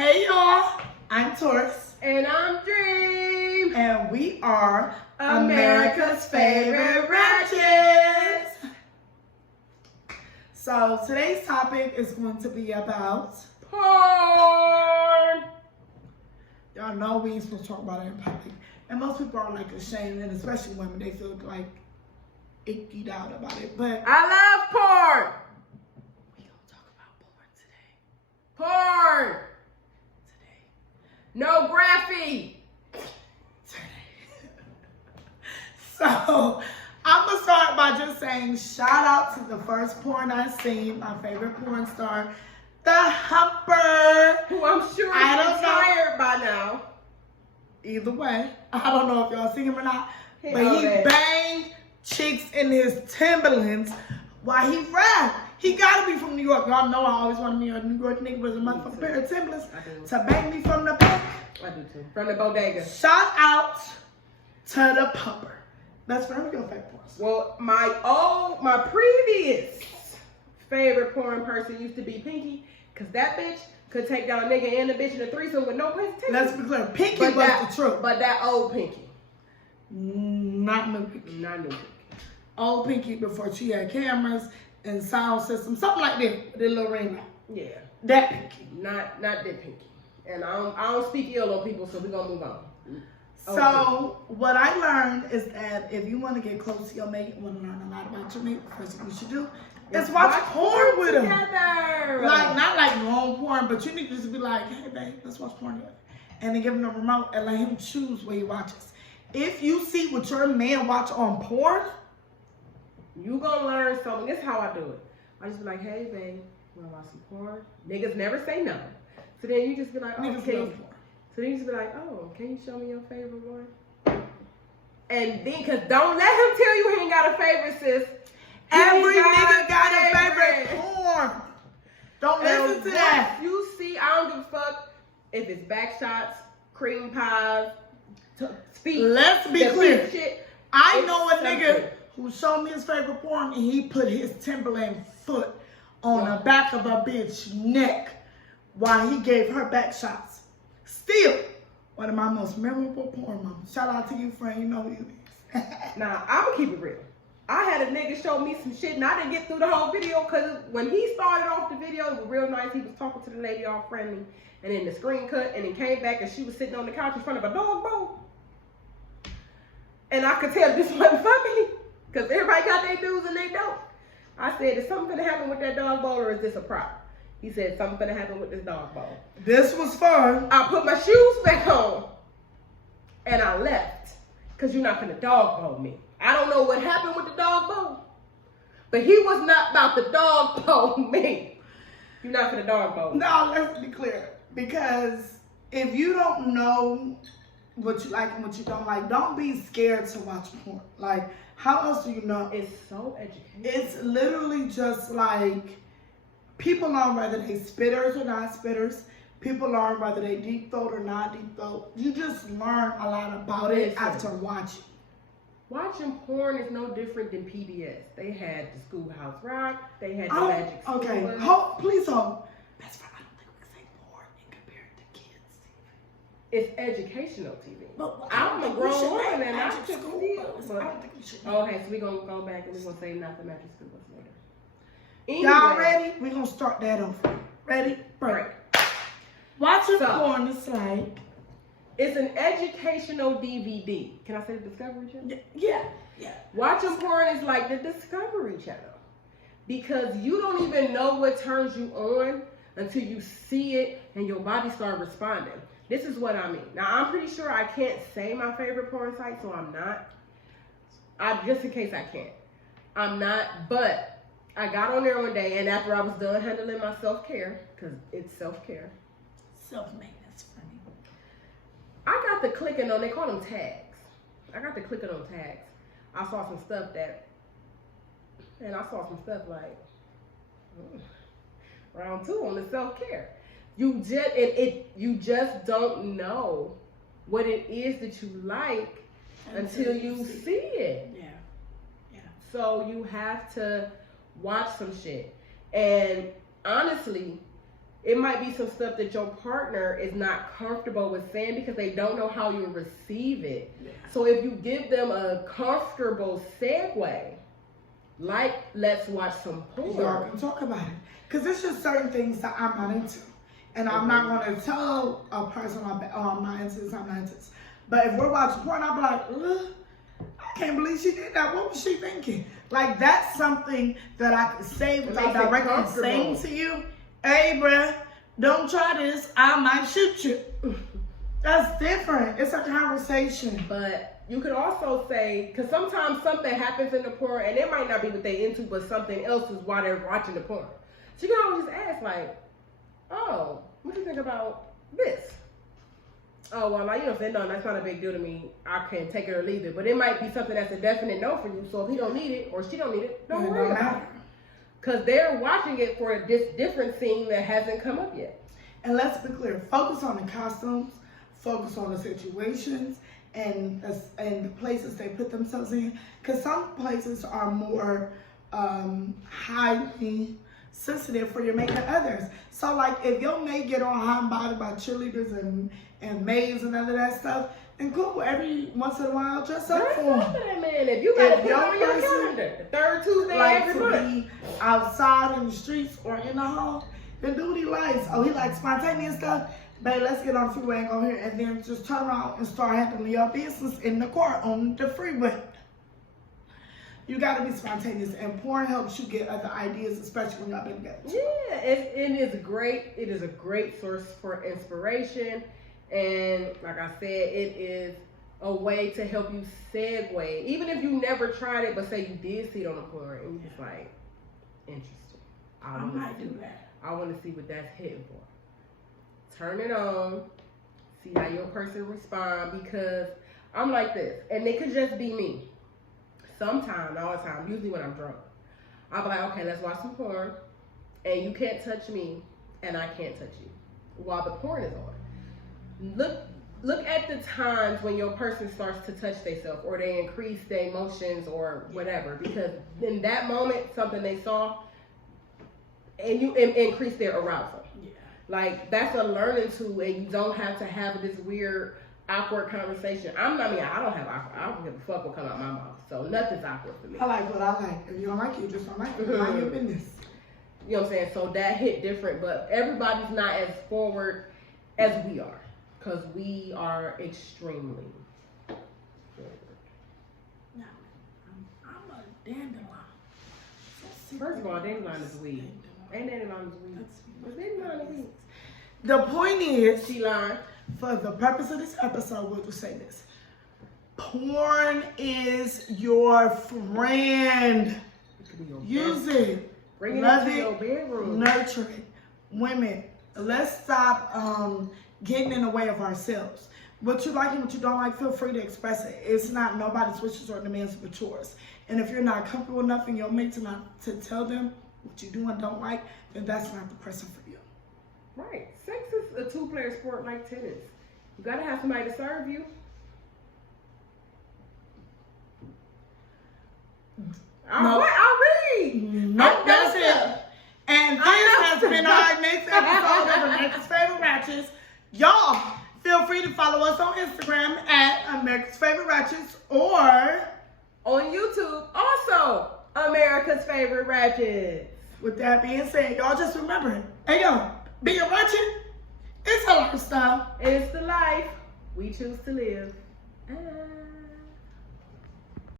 Hey y'all, I'm Taurus. And I'm Dream. And we are America's favorite Ratchets. So today's topic is going to be about porn. Y'all know we ain't supposed to talk about it in public. And most people are like ashamed, and especially women, they feel like icky out about it. But I love porn. we gonna talk about porn today. Porn. Today. No graphy. So I'm gonna start by just saying shout out to the first porn I seen, my favorite porn star, the Humper. Who I'm sure I is don't know. tired by now. Either way, I don't know if y'all seen him or not, He but all he that. banged chicks in his Timberlands while he rapped. He gotta be from New York. Y'all know I always wanted me a New York nigga with a motherfucking pair of Timberlands I do. to bang me from the back. I do too. From the bodega. Shout out to the Humper. That's for your favorite porn star. Well, my previous favorite porn person used to be Pinky, cause that bitch could take down a nigga and a bitch in a threesome with no hesitation. Let's be clear. Pinky But was that- the truth. But that old Pinky. Not new Pinky. Not new Pinky. Old Pinky before she had cameras and sound system. Something like that. With a little ring light. Yeah. That Pinky. Not that Pinky. And I don't speak ill on people, so we're gonna move on. So what I learned is that if you want to get close to your mate, want to learn a lot about your mate, the first thing you should do is watch porn with him. Together. Like, not like long porn, but you need to just be like, hey babe, let's watch porn together. And then give him the remote and let him choose what he watches. If you see what your man watch on porn, You gonna learn something. This is how I do it. I just be like, hey babe, wanna watch some porn? Niggas never say no. So then you just be like, oh, niggas can love you, porn. so then you just be like, oh, can you show me your favorite one? And then, cause don't let him tell you he ain't got a favorite, sis. Every He nigga got a favorite porn. Don't listen And to that. once you see, I don't give a fuck if it's back shots, cream pies, feet. Let's be the clear. feet shit. I It's know a nigga something. who showed me his favorite porn and he put his Timberland foot on the back of a bitch's neck while he gave her back shots. Still, one of my most memorable porn moments. Shout out to you, friend. You know who you is. Now, I'm gonna keep it real. I had a nigga show me some shit and I didn't get through the whole video because when he started off the video, it was real nice. He was talking to the lady all friendly and then the screen cut and it came back and she was sitting on the couch in front of a dog bowl. And I could tell this wasn't for me because everybody got their dues and they don't. I said, is something gonna happen with that dog bowl or is this a prop? He said, something gonna happen with this dog bowl. This was fun. I put my shoes back on and I left because you're not gonna dog bowl me. I don't know what happened with the dog bowl, but he was not about to dog bowl me. You're not gonna dog bowl me. No, let's be clear. Because if you don't know what you like and what you don't like, don't be scared to watch porn. Like, how else do you know? It's so educational. It's literally just like people learn whether they spitters or not spitters. People learn whether they deep throat or not deep throat. You just learn a lot about it Listen. after watching. Watching porn is no different than PBS. They had the Schoolhouse Rock. They had the Oh, Magic School okay. Bus. Hold, please hold. Best friend, I don't think we can say porn and compare it to kids. It's educational TV. But I'm a grown woman and I Magic could School still. Bus. But- I don't think we should. Okay, so we're gonna go back and we're gonna say not the Magic School Bus later. Y'all Anyway, ready? We're going to start that over. Ready? Break. Watching So- porn is like... It's an educational DVD. Can I say the Discovery Channel? Yeah. Watching porn is like the Discovery Channel because you don't even know what turns you on until you see it and your body start responding. This is what I mean. Now, I'm pretty sure I can't say my favorite porn site, so I'm not. Just in case I can't. I'm not, but I got on there one day, and after I was done handling my self-care, because it's self-care, Self-maintenance for me. I got to clicking on, they call them tags. I got to clicking on tags. I saw some stuff like, round 2 on the self-care. You just don't know what it is that you like until you see it. Yeah. So you have to watch some shit. And honestly, it might be some stuff that your partner is not comfortable with saying because they don't know how you receive it. Yeah. So if you give them a comfortable segue, like let's watch some porn. Y'all can talk about it. Because there's just certain things that I'm not into. And I'm not going to tell a person, oh, I'm not into this, I'm not into this. But if we're watching porn, I'll be like, ugh, I can't believe she did that. What was she thinking? Like, that's something that I could say without directly saying to you, hey, bruh, don't try this. I might shoot you. That's different. It's a conversation. But you could also say, because sometimes something happens in the porn, and it might not be what they into, but something else is why they're watching the porn. So you can always just ask, like, oh, what do you think about this? Oh, well, like, you know, say, no, that's not a big deal to me. I can take it or leave it. But it might be something that's a definite no for you. So if he don't need it or she don't need it, don't worry about it. Because they're watching it for this different scene that hasn't come up yet. And let's be clear, focus on the costumes, focus on the situations, and the places they put themselves in. Because some places are more highly sensitive for your mate than others. So like if your mate get on hot and bothered by cheerleaders and maids and all of that stuff, then cool, every once in a while dress up for him. Man, if you got to put it on your calendar, the third Tuesday like every to month. be outside in the streets or in the hall, then do what he likes. Oh, he likes spontaneous stuff. Babe, let's get on the freeway and go here, and then just turn around and start handling your business in the car on the freeway. You gotta be spontaneous, and porn helps you get other ideas, especially when y'all been together. Yeah, it is great. It is a great source for inspiration, and like I said, it is a way to help you segue. Even if you never tried it, but say you did see it on the porn, and you just like, interesting. I might do that. I want to see what that's hitting for. Turn it on, see how your person respond, because I'm like this, and it could just be me. Sometimes, all the time, usually when I'm drunk, I'll be like, okay, let's watch some porn, and you can't touch me, and I can't touch you, while the porn is on. Look at the times when your person starts to touch themselves, or they increase their emotions, or whatever, because in that moment, something they saw, and you increase their arousal. Yeah. Like, that's a learning tool, and you don't have to have this weird, awkward conversation. I don't give a fuck what come out my mouth. So nothing's awkward for me. I like what I like. If you don't like it, you just don't like it. Mind your business. You know what I'm saying? So that hit different, but everybody's not as forward as we are. Because we are extremely forward. No, I'm a dandelion. First of all, dandelion is weed. Ain't dandelion is weed. But dandelion is weed. The point is, She lying. for the purpose of this episode, we'll just say this. Porn is your friend. Use it. Bring it Love into it. your bedroom. Nurture it. Women, let's stop getting in the way of ourselves. What you like and what you don't like, feel free to express it. It's not nobody's wishes or demands but yours. And if you're not comfortable enough in your mate to tell them what you do and don't like, then that's not the person for you. Right. Sex is a two-player sport like tennis. You gotta have somebody to serve you. I'll read. Nope, that's it. And this has been our next episode of America's Favorite Ratchets. Y'all, feel free to follow us on Instagram at America's Favorite Ratchets or on YouTube, also America's Favorite Ratchets. With that being said, y'all just remember, hey yo, being a ratchet, it's a lifestyle. It's the life we choose to live.